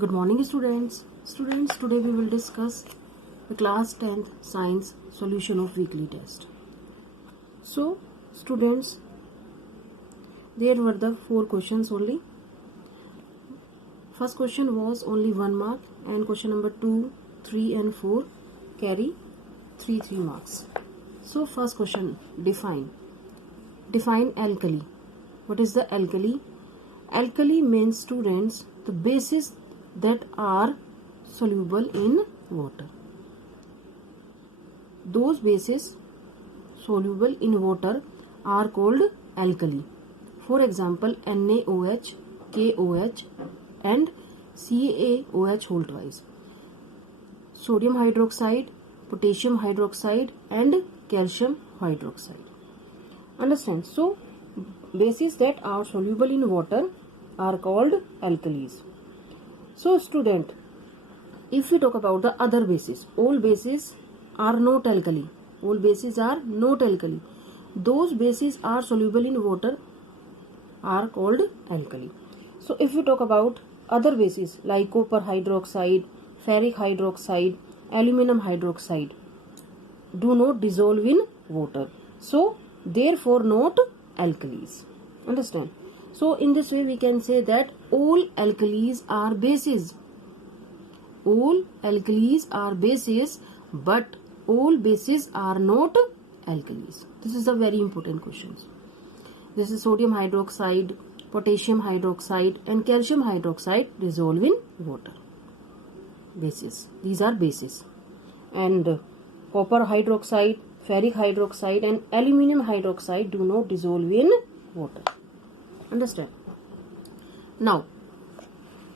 Good morning, students. Students, today we will discuss the class 10th science solution of weekly test. So, students, there were the 4 questions only. First question was only 1 mark, and question number 2, 3 and 4 carry 3 marks. So, first question, define alkali. What is the alkali? Alkali means, students, the bases that are soluble in water. Those bases soluble in water are called alkali. For example, NaOH, KOH and CaOH whole twice. Sodium hydroxide, potassium hydroxide and calcium hydroxide. Understand? So, bases that are soluble in water are called alkalis. So, student, if we talk about the other bases, all bases are not alkali. All bases are not alkali. Those bases are soluble in water are called alkali. So, if we talk about other bases like copper hydroxide, ferric hydroxide, aluminum hydroxide, do not dissolve in water. So, therefore not alkalis. Understand? So, in this way we can say that all alkalis are bases. All alkalis are bases, but all bases are not alkalis. This is a very important question. This is sodium hydroxide, potassium hydroxide and calcium hydroxide dissolve in water. Bases. These are bases. And copper hydroxide, ferric hydroxide and aluminum hydroxide do not dissolve in water. Understand? Now,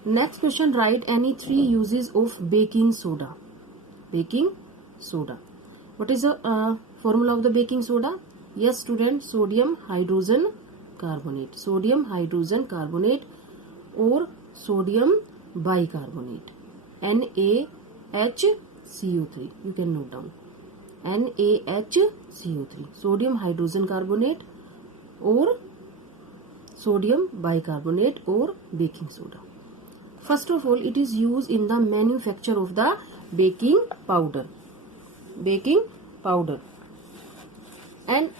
next question, write any 3 uses of baking soda. Baking soda. What is the formula of the baking soda? Yes, student, sodium hydrogen carbonate. Sodium hydrogen carbonate or sodium bicarbonate. NaHCO3. You can note down. NaHCO3. Sodium hydrogen carbonate or sodium bicarbonate or baking soda. First of all, it is used in the manufacture of the baking powder. Baking powder. And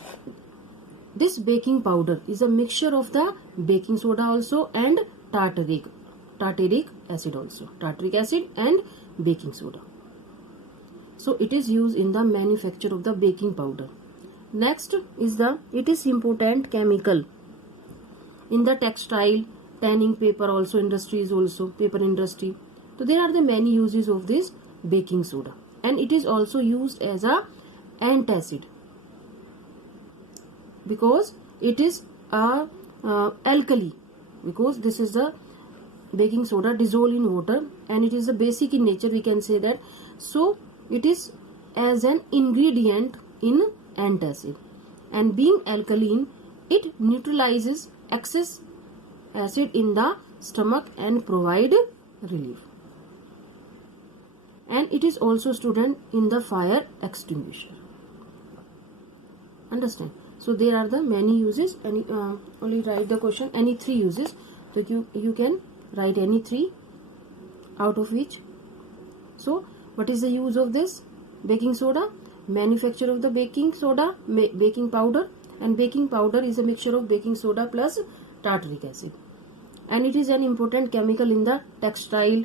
this baking powder is a mixture of the baking soda also and tartaric acid also. Tartaric acid and baking soda. So it is used in the manufacture of the baking powder. Next is it is important chemical in the textile, tanning paper also industries also, paper industry. So there are the many uses of this baking soda, and it is also used as a antacid because it is a alkali, because this is the baking soda dissolved in water and it is a basic in nature, we can say that. So it is as an ingredient in antacid, and being alkaline, it neutralizes excess acid in the stomach and provide relief. And it is also, student, in the fire extinguisher. Understand? So there are the many uses. Only write the question any 3 uses. So you can write any 3 out of which. So what is the use of this baking soda? Manufacture of the baking soda, baking powder, and baking powder is a mixture of baking soda plus tartaric acid, and it is an important chemical in the textile,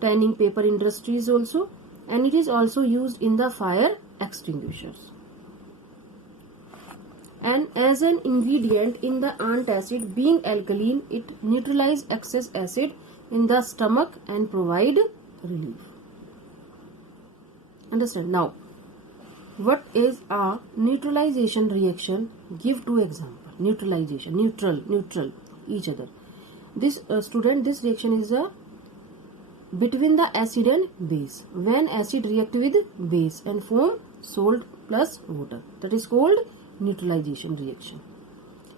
tanning paper industries also, and it is also used in the fire extinguishers. And as an ingredient in the antacid, being alkaline, it neutralizes excess acid in the stomach and provide relief. Understand? Now, what is a neutralization reaction? Give 2 examples. Neutralization, neutral, each other. This student, this reaction is between the acid and base. When acid react with base and form salt plus water, that is called neutralization reaction.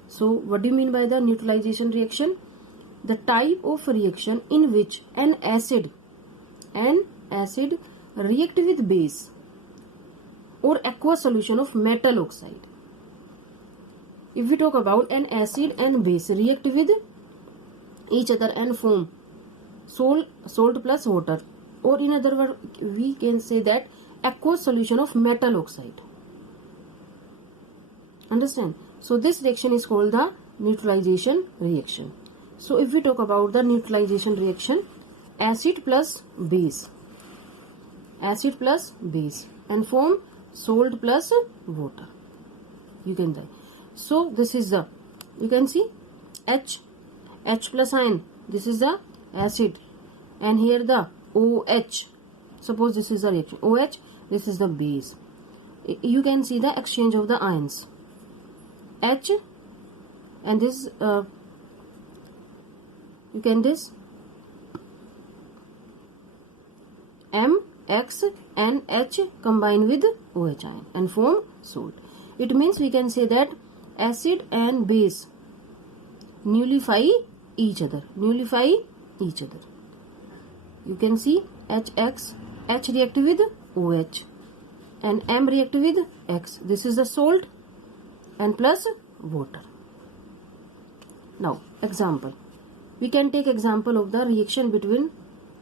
So, what do you mean by the neutralization reaction? The type of reaction in which an acid react with base or aqueous solution of metal oxide. If we talk about an acid and base react with each other and form salt plus water, or in other word we can say that aqueous solution of metal oxide. Understand? So this reaction is called the neutralization reaction. So if we talk about the neutralization reaction, acid plus base and form salt plus water. You can say. So this is the, you can see H plus ion, this is the acid, and here the OH, suppose this is the reaction, OH, this is the base. You can see the exchange of the ions, H and this you can this M, X and H combine with OH ion and form salt. It means we can say that acid and base nullify each other. You can see HX, H react with OH and M react with X. This is the salt and plus water. Now example, we can take example of the reaction between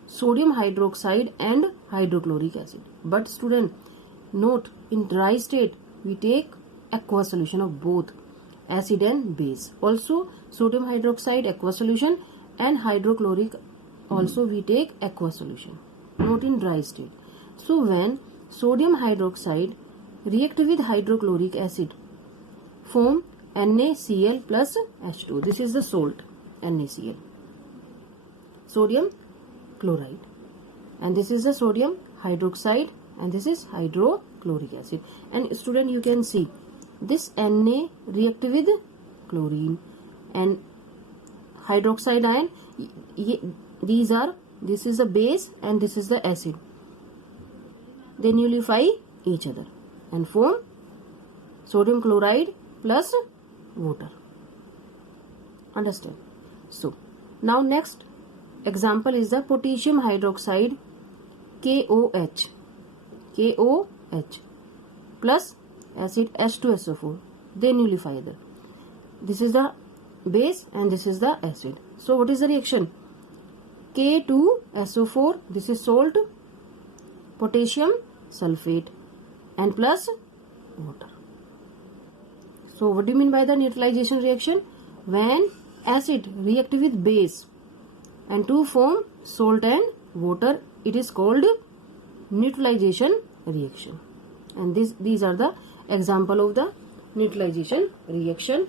sodium hydroxide and hydrochloric acid. But student, note, in dry state we take aqueous solution of both acid and base. Also sodium hydroxide aqueous solution and hydrochloric also we take aqueous solution, not in dry state. So when sodium hydroxide react with hydrochloric acid, form NaCl plus H2. This is the salt, NaCl, sodium chloride, and this is the sodium hydroxide, and this is hydrochloric acid. And student, you can see this Na react with chlorine and hydroxide ion. This is the base and this is the acid. They nullify each other and form sodium chloride plus water. Understand? So now next example is the potassium hydroxide KOH plus acid H2SO4. They nullify either. This is the base and this is the acid. So what is the reaction? K2SO4, this is salt, potassium sulfate and plus water. So what do you mean by the neutralization reaction? When acid react with base and to form salt and water, it is called neutralization reaction. And these are the example of the neutralization reaction.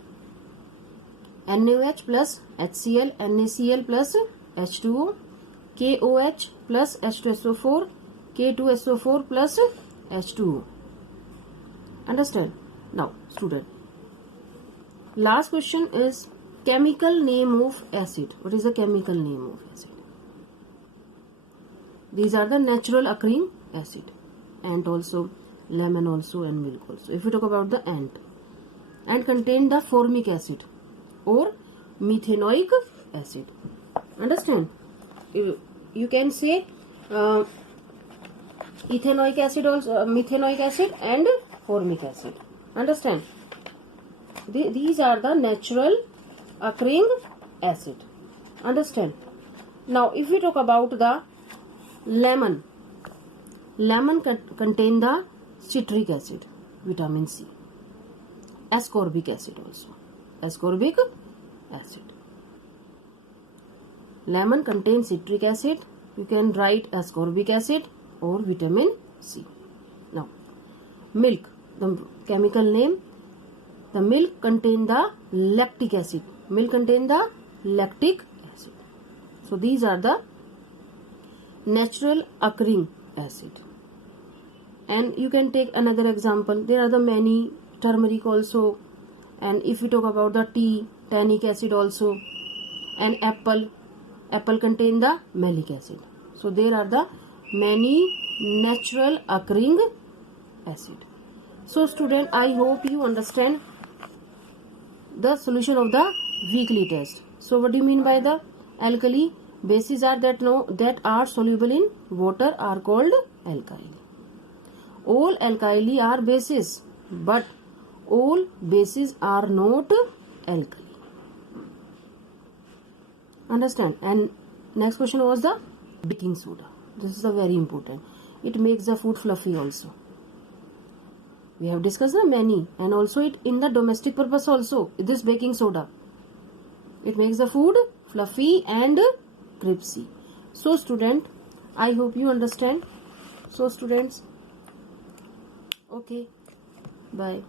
NaOH plus HCl, NaCl plus H2O, KOH plus H2SO4, K2SO4 plus H2O. Understand? Now student, last question is chemical name of acid. What is the chemical name of acid? These are the natural occurring acid. Ant also, lemon also and milk also. If we talk about the ant contain the formic acid or methanoic acid. Understand? You can say ethanoic acid also, methanoic acid and formic acid. Understand? These are the natural occurring acid. Understand? Now if we talk about the lemon contain the citric acid, vitamin C, ascorbic acid also, ascorbic acid. Lemon contains citric acid, you can write ascorbic acid or vitamin C. Now milk, the chemical name, the milk contain the lactic acid, milk contain the lactic acid. So these are the natural occurring acid. And you can take another example, there are the many, turmeric also, and if we talk about the tea, tannic acid also, and apple contain the malic acid. So there are the many natural occurring acid. So student, I hope you understand the solution of the weekly test. So what do you mean by the alkali? Bases are that are soluble in water are called alkali. All alkali are bases, but all bases are not alkali. Understand? And Next question was the baking soda. This is the very important. It makes the food fluffy also. We have discussed the many, and also it in the domestic purpose also. This baking soda, it makes the food fluffy and crispy. So student, I hope you understand. So students, okay, bye.